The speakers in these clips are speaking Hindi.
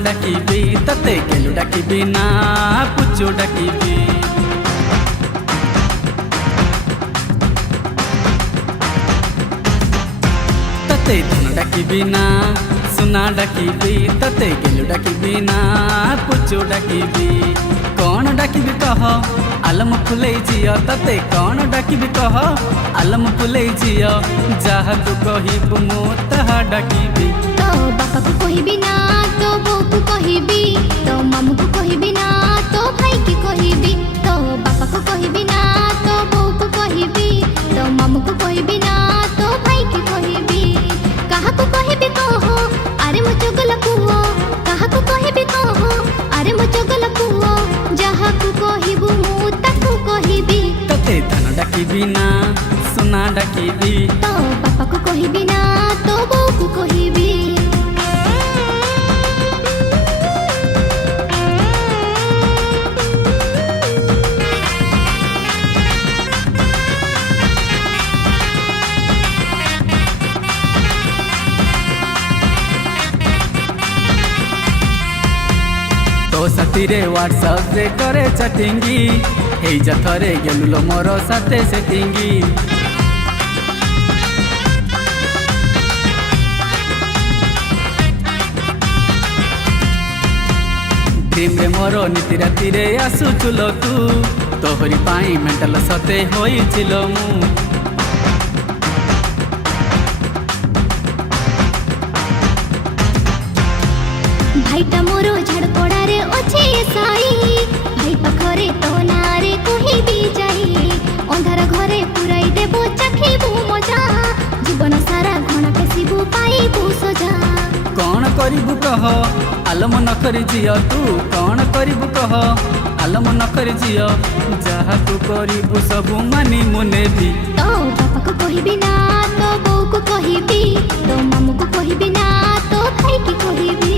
डाकिबी तते गेलु डाकिबी ना पुचु डाकिबी। तते धन डाकिबी ना सुना डाकिबी तते गेलु डाकिबी ना पुचु डाकिबी। कौन डाकिबी कह आलम फुलै झियो तते कौन डाकिबी कह आलम फुलै झियो। जहा तू कहिबु मु ताहा डाकिबी। तो बापा को कहिबी ना तो बो को कहिबी तो मामू को कहिबी ना तो भाई की कहिबी। तो बापा को कहिबी ना तो बो को कहिबी तो मामू को कहिबी ना तो भाई की कहिबी। कहा को कहिबी कहो अरे मो चगला पुओ कहा को कहिबी कहो अरे मो चगला पुओ। जहा को कहिबु मु ताकू कहिबी। तते धन डाकिबी ना सुना डाकिबी। तो बापा को कहिबी ना तो बो को कहिबी। तो साथी रे व्हाट्सएप रे करे चैटिंगी हे जथरे गेलुलो मोर साथे सेटिंगी। ड्रीम रे मोर नीति राति रे आसुचुलो तू तोहरी पाई मेंटल सते होइचिलो मु। भाईटा मोरो झाड़पड़ा रे अच्छे साई भाई पाखरे तो नारे कहिबी जाई। अंधार घरे पुराई देबो चाखिबू मजा जीवन सारा घण पेसिबू पाइबू सजा। कौन करिबू कह आलम न करि जियो तू कौन करिबू कह आलम न करि जियो। जहा तू करिबू सबु मानी मुने भी। तो बापा को कहिबी ना तो बो को कहिबी तो मामू को कहिबी ना तो भाई की कहिबी।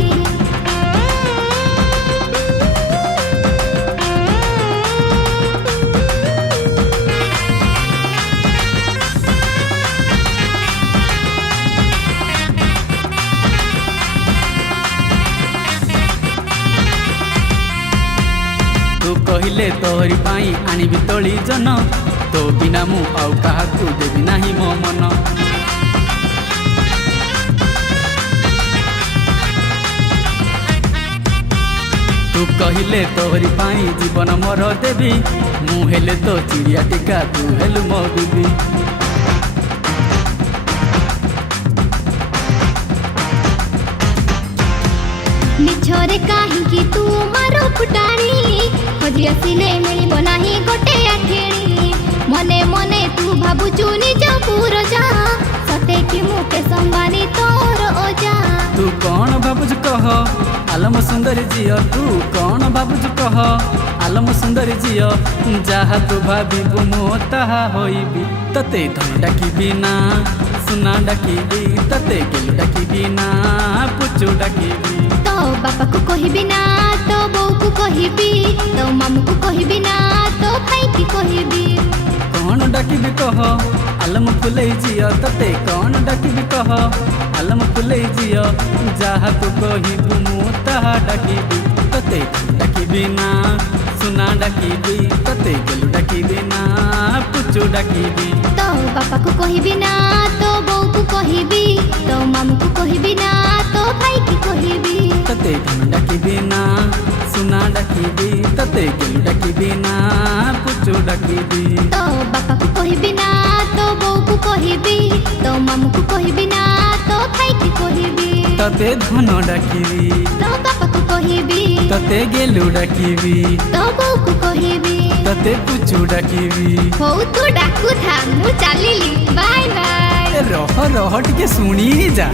कहिले तोहरी पाई आनिबी तोली जन तो बिना मु आउ काहाकू देबी नाही मो मन। तू कहिले तोहरी पाई जीवन मोर देबी मु हेले तो चिड़िया टिका तू हेलु मो बीबी। मिछरे काहींकि तू मारो फुटाणी खोजी आसिले मिलिबो नाही गोटे आठेणी। मने मने तू भाबुचु निज पूरजा सते कि मुके संबानी तोर ओजा। तू कौन भाबुचु कह आलम सुंदरी जियो तू कौन भाबुचु कह आलम सुंदरी जियो। जहा तू भाबिबु मो ताहा होइबी। तते धन डाकिबी ना सुना डाकिबी तते गेलु डाकिबी ना पुचु डाकिबी। तो बापा को कहिबी ना तो बो को कहिबी तो मामू को कहिबी ना तो भाई की कहिबी। कौन डाकिबी कह आलम फुलै झियो तते कौन डाकिबी कह आलम फुलै झियो। जहा तू कहिबु मु ताहा डाकिबी। तते डाकिबी ना सुना डाकिबी तते गेलु डाकिबी ना पुचु डाकिबी। तो बापा को कहिबी ना तो बो को कहिबी तो मामू को कहिबी ना तो भाई की कहिबी। तते धन डाकिबी ना सुना डाकिबी तते गेलु डाकिबी ना पुचु डाकिबी। तो बापा को कहिबी ना तो बो को कहिबी तो मामू को कहिबी ना तो भाई की कहिबी। तते धन डाकिबी तो बापा को कहिबी तते गेलु डाकिबी तो बो को कहिबी तते पुचु डाकिबी। हो तू डाकू था मु चलिली बाय बाय। रह रह टिके सुनी जा।